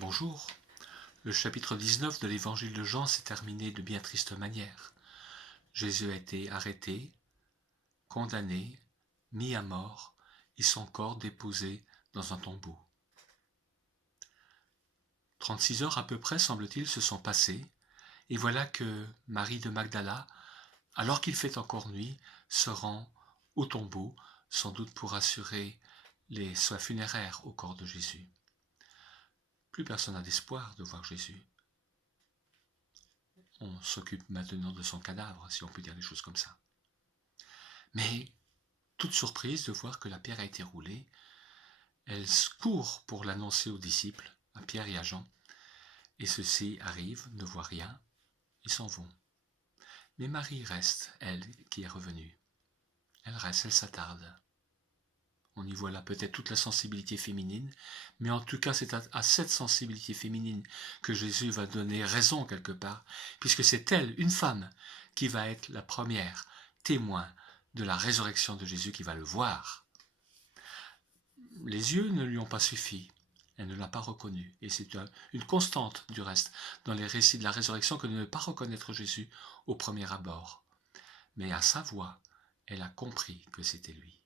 Bonjour. Le chapitre 19 de l'évangile de Jean s'est terminé de bien triste manière. Jésus a été arrêté, condamné, mis à mort et son corps déposé dans un tombeau. 36 heures à peu près, semble-t-il, se sont passées, et voilà que Marie de Magdala, alors qu'il fait encore nuit, se rend au tombeau, sans doute pour assurer les soins funéraires au corps de Jésus. Plus personne n'a d'espoir de voir Jésus. On s'occupe maintenant de son cadavre, si on peut dire les choses comme ça. Mais, toute surprise de voir que la pierre a été roulée, elle court pour l'annoncer aux disciples, à Pierre et à Jean, et ceux-ci arrivent, ne voient rien, ils s'en vont. Mais Marie reste, elle qui est revenue. Elle reste, elle s'attarde. On y voit là peut-être toute la sensibilité féminine, mais en tout cas c'est à cette sensibilité féminine que Jésus va donner raison quelque part, puisque c'est elle, une femme, qui va être la première témoin de la résurrection de Jésus, qui va le voir. Les yeux ne lui ont pas suffi, elle ne l'a pas reconnu, et c'est une constante du reste dans les récits de la résurrection que de ne pas reconnaître Jésus au premier abord. Mais à sa voix, elle a compris que c'était lui.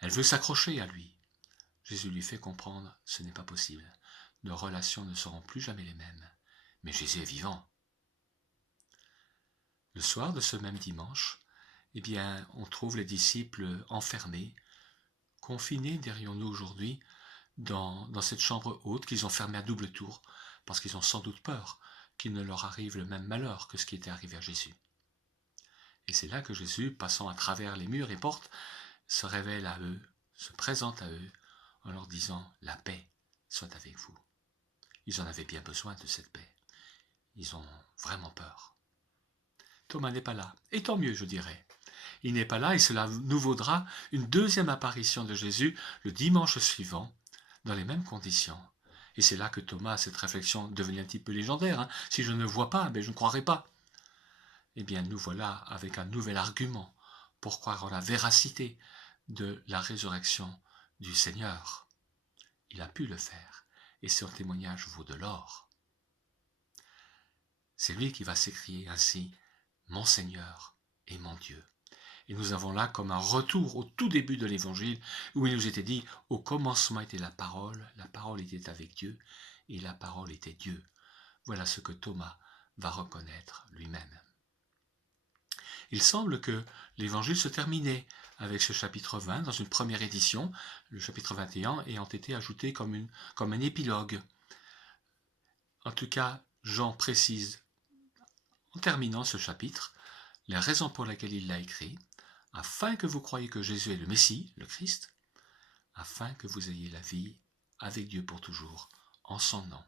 Elle veut s'accrocher à lui. Jésus lui fait comprendre, ce n'est pas possible. Nos relations ne seront plus jamais les mêmes. Mais Jésus est vivant. Le soir de ce même dimanche, eh bien, on trouve les disciples enfermés, confinés, dirions-nous aujourd'hui, dans cette chambre haute qu'ils ont fermée à double tour, parce qu'ils ont sans doute peur qu'il ne leur arrive le même malheur que ce qui était arrivé à Jésus. Et c'est là que Jésus, passant à travers les murs et portes, se révèle à eux, se présente à eux, en leur disant « La paix soit avec vous ». Ils en avaient bien besoin de cette paix. Ils ont vraiment peur. Thomas n'est pas là, et tant mieux, je dirais. Il n'est pas là et cela nous vaudra une deuxième apparition de Jésus le dimanche suivant, dans les mêmes conditions. Et c'est là que Thomas, cette réflexion devenait un petit peu légendaire. Hein. Si je ne vois pas, je ne croirai pas. Eh bien, nous voilà avec un nouvel argument pour croire en la véracité de la résurrection du Seigneur. Il a pu le faire, et son témoignage vaut de l'or. C'est lui qui va s'écrier ainsi « Mon Seigneur et mon Dieu ». Et nous avons là comme un retour au tout début de l'Évangile, où il nous était dit « Au commencement était la parole était avec Dieu, et la parole était Dieu ». Voilà ce que Thomas va reconnaître lui-même. Il semble que l'Évangile se terminait avec ce chapitre 20 dans une première édition, le chapitre 21 ayant été ajouté comme un épilogue. En tout cas, Jean précise, en terminant ce chapitre, les raisons pour lesquelles il l'a écrit, afin que vous croyiez que Jésus est le Messie, le Christ, afin que vous ayez la vie avec Dieu pour toujours, en son nom.